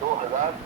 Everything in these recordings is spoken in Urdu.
2000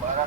12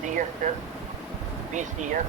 CSS, PCS,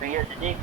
PhD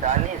40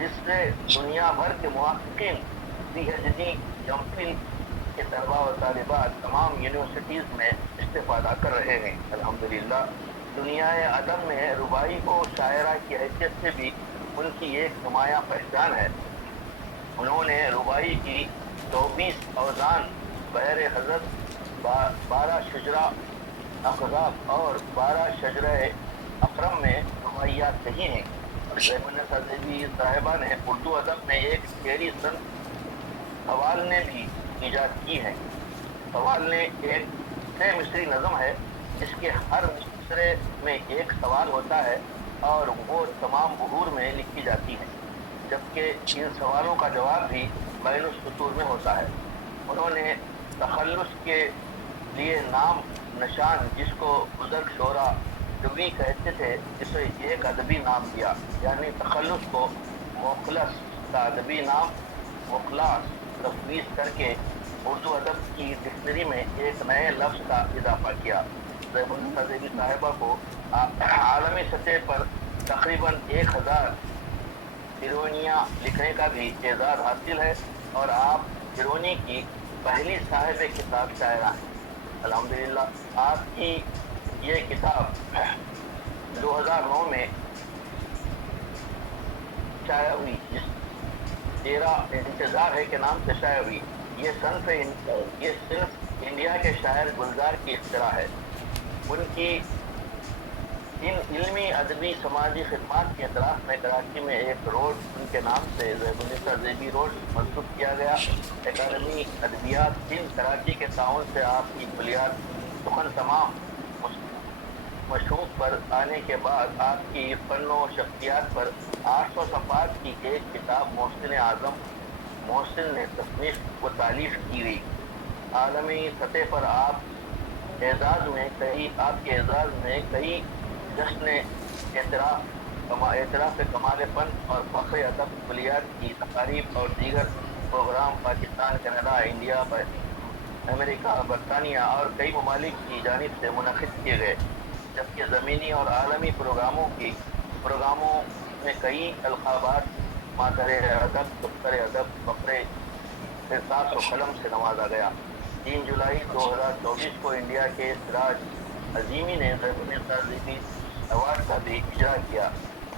جس سے دنیا بھر کے محققین P H D M Phil کے طلبا و طالبات تمام یونیورسٹیز میں استفادہ کر رہے ہیں۔ الحمدللہ دنیا ادب میں ربائی کو شاعرہ کی حیثیت سے بھی ان کی ایک نمایاں پہچان ہے۔ انہوں نے ربائی کی 24 اوزان، بحر حضرت، 12 شجرہ اقذاب اور 12 شجرہ اکرم میں رباعیات کہی ہیں۔ زیمونیسا دیوی صاحبہ نے اردو ادب میں ایک شعری صنف سوال نے بھی ایجاد کی ہے۔ سوال نے ایک 6 مصری نظم ہے جس کے ہر مصرے میں ایک سوال ہوتا ہے اور وہ تمام بحور میں لکھی جاتی ہے، جبکہ ان سوالوں کا جواب بھی بین السطور میں ہوتا ہے۔ انہوں نے تخلص کے لیے نام نشان، جس کو بزرگ شعرا ڈوی کہتے تھے، اسے ایک ادبی نام دیا، یعنی تخلص کو مخلص کا ادبی نام مخلاص تفویض کر کے اردو ادب کی ڈکشنری میں ایک نئے لفظ کا اضافہ کیا۔ زیمونیسا دیوی صاحبہ کو عالمی سطح پر تقریباً 1000 ہیروئنیاں لکھنے کا بھی اعزاز حاصل ہے اور آپ ہیروئنی کی پہلی صاحب کتاب شاعرہ ہیں۔ الحمدللہ آپ کی یہ کتاب 2009 میں شائع ہوئی، جس تیرا انتظار ہے کے نام سے شائع ہوئی۔ یہ صنف انڈیا کے شاعر گلزار کی اختراع ہے۔ ان کی ان علمی ادبی سماجی خدمات کے اعتراف میں کراچی میں ایک روڈ ان کے نام سے زیمونیسا دیوی روڈ منسوب کیا گیا۔ اکیڈمی ادبیات ہند کراچی کے تعاون سے آپ کی کلیات سخن تمام مشروط پر آنے کے بعد آپ کی فن و شخصیات پر 800 صفحات کی ایک کتاب محسن اعظم محسن نے تصنیف و تالیف کی گئی۔ عالمی سطح پر آپ کے اعزاز میں کئی جشن اعتراف کمال فن اور فخر ادب کلیات کی تقاریب اور دیگر پروگرام پاکستان، کینیڈا، انڈیا، امریکہ، برطانیہ اور کئی ممالک کی جانب سے منعقد کیے گئے، جبکہ زمینی اور عالمی پروگراموں میں کئی القابات مادر ادب، دفتر ادب، فخر احساس و قلم سے نوازا گیا۔ 3 جولائی 2024 کو انڈیا کے سراج عظیمی نے زیمونیسا دیوی ایوارڈ کا بھی اجرا کیا،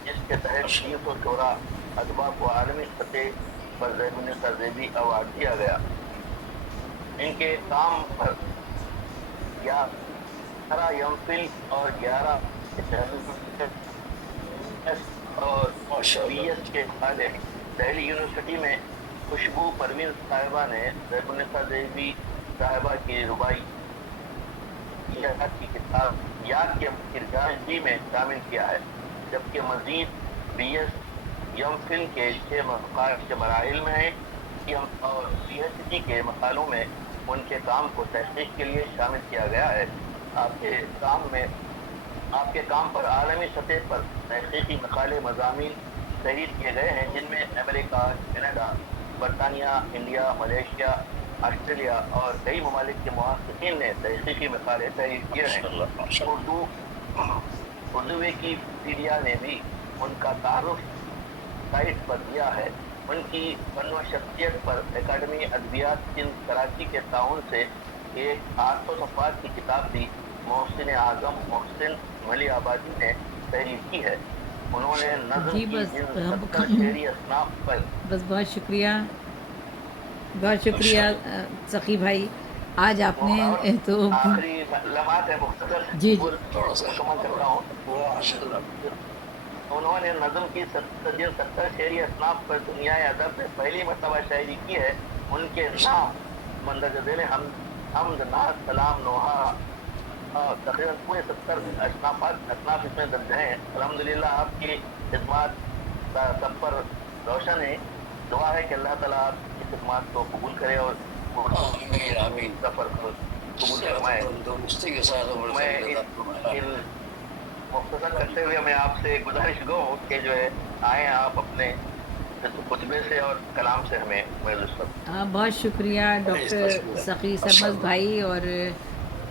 جس کے تحت 314 ادبا کو عالمی سطح پر زیمونیسا دیوی ایوارڈ دیا گیا۔ ان کے کام پر 11 ایم فل اور 11 اور بی ایس کے خالے دہلی یونیورسٹی میں خوشبو پروین صاحبہ نے زیمونیسا دیوی صاحبہ کی رباعی کی کتاب یاد کے کردار میں شامل کیا ہے، جبکہ مزید بی ایس ایم فل کے 6 کے مراحل میں ہیں اور پی ایچ ڈی کے مقالوں میں ان کے کام کو تحقیق کے لیے شامل کیا گیا ہے۔ آپ کے کام پر عالمی سطح پر تحقیقی مقالے مضامین تحریر کیے گئے ہیں، جن میں امریکہ، کینیڈا، برطانیہ، انڈیا، ملیشیا، آسٹریلیا اور کئی ممالک کے محققین نے تحقیقی مقالے تحریر کیے ہیں۔ اردو ویکیپیڈیا نے بھی ان کا تعارف سائٹ پر دیا ہے۔ ان کی فن و شخصیت پر اکیڈمی ادبیات ہند کراچی کے تعاون سے ایک 800 صفحات کی کتاب بھی محسن اعظم محسن ملی آبادی نے تحریر کی ہے۔ انہوں نے نظم کی جن 70 شعری اصناف پر بہت شکریہ سخی بھائی، آج آپ نے تو آخری لمحات ہے مختصر جی مکمل کرتا ہوں۔ انہوں نے نظم کی 70 شعری اصناف پر دنیا ادب میں پہلی مرتبہ شاعری کی ہے۔ ان کے نام مندرجہ ذیل حمد، نعت، سلام، نوحہ، تقریباً پورے 70 اصناف اس میں درج ہیں۔ الحمدللہ آپ کی خدمات سب پر روشن ہے۔ دعا ہے کہ اللہ تعالیٰ آپ کی خدمات کو قبول کرے اور سفر کو قبول فرمائے۔ میں ان مختصر کرتے ہوئے میں آپ سے گزارش گو ہوں کہ جو ہے آئیں آپ اپنے خطبے سے اور کلام سے ہمیں محظوظ کریں۔ بہت شکریہ ڈاکٹر سخی سرمد بھائی اور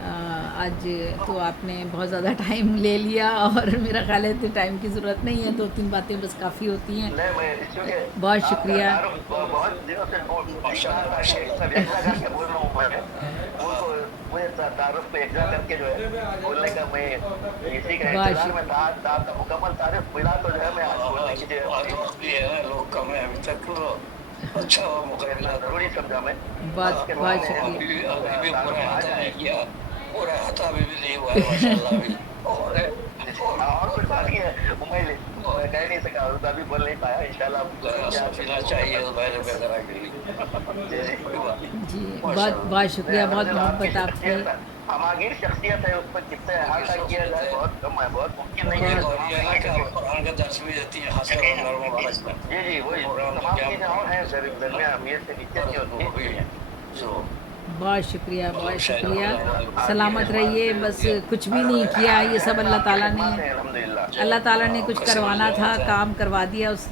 آج تو آپ نے بہت زیادہ ٹائم لے لیا اور میرا خیال ہے اتنے ٹائم کی ضرورت نہیں ہے، 2-3 باتیں بس کافی ہوتی ہیں۔ نہیں میں چونکہ بہت آپ کا شکریہ۔ تعارف بہت دنوں سے سیکھ رہا تھا کہ سب یکجا کر کے بول رہا ہوں میں ان کو مجھے تعارف کو یکجا کر کے جو ہے بولنے کا میں اسی کا انتظار میں تھا۔ آپ کا مکمل تعارف ملا تو جو ہے میں آج بولنے کی آج وقت بھی ہے نا، لوگ کم ہیں ابھی تک، اچھا مقابلہ ضروری سمجھا میں بہت بہت شکریہ۔ ابھی بھی پورا احاطہ نہیں کیا، پورا احاطہ ابھی بھی نہیں ہوا ہے ماشاء اللہ ابھی۔ اور کچھ باقی ہے میں کہہ نہیں سکا، ابھی بول نہیں پایا، انشاءاللہ پینا چاہیے بہت بہتر کے لیے۔ جی بہت بہت شکریہ، بہت محبت آپ کی۔ ہماگیر شخصیت ہے، اس پر کتنے احاطہ کیا جائے بہت کم ہے، بہت ممکن نہیں ہے۔ اور یہ ہے کہ آپ قرآن کا درس بھی دیتی ہیں، خاص کر رمضان مبارک میں۔ جی جی وہی تمام چیزیں اور ہیں درمیان امیر سے نیچے نہیں ہوتی ہیں۔ جو بہت شکریہ، بہت شکریہ، سلامت رہیے۔ بس کچھ بھی نہیں کیا، یہ سب اللہ تعالیٰ نے الحمدللہ اللہ تعالیٰ نے کچھ کروانا تھا، کام کروا دیا اس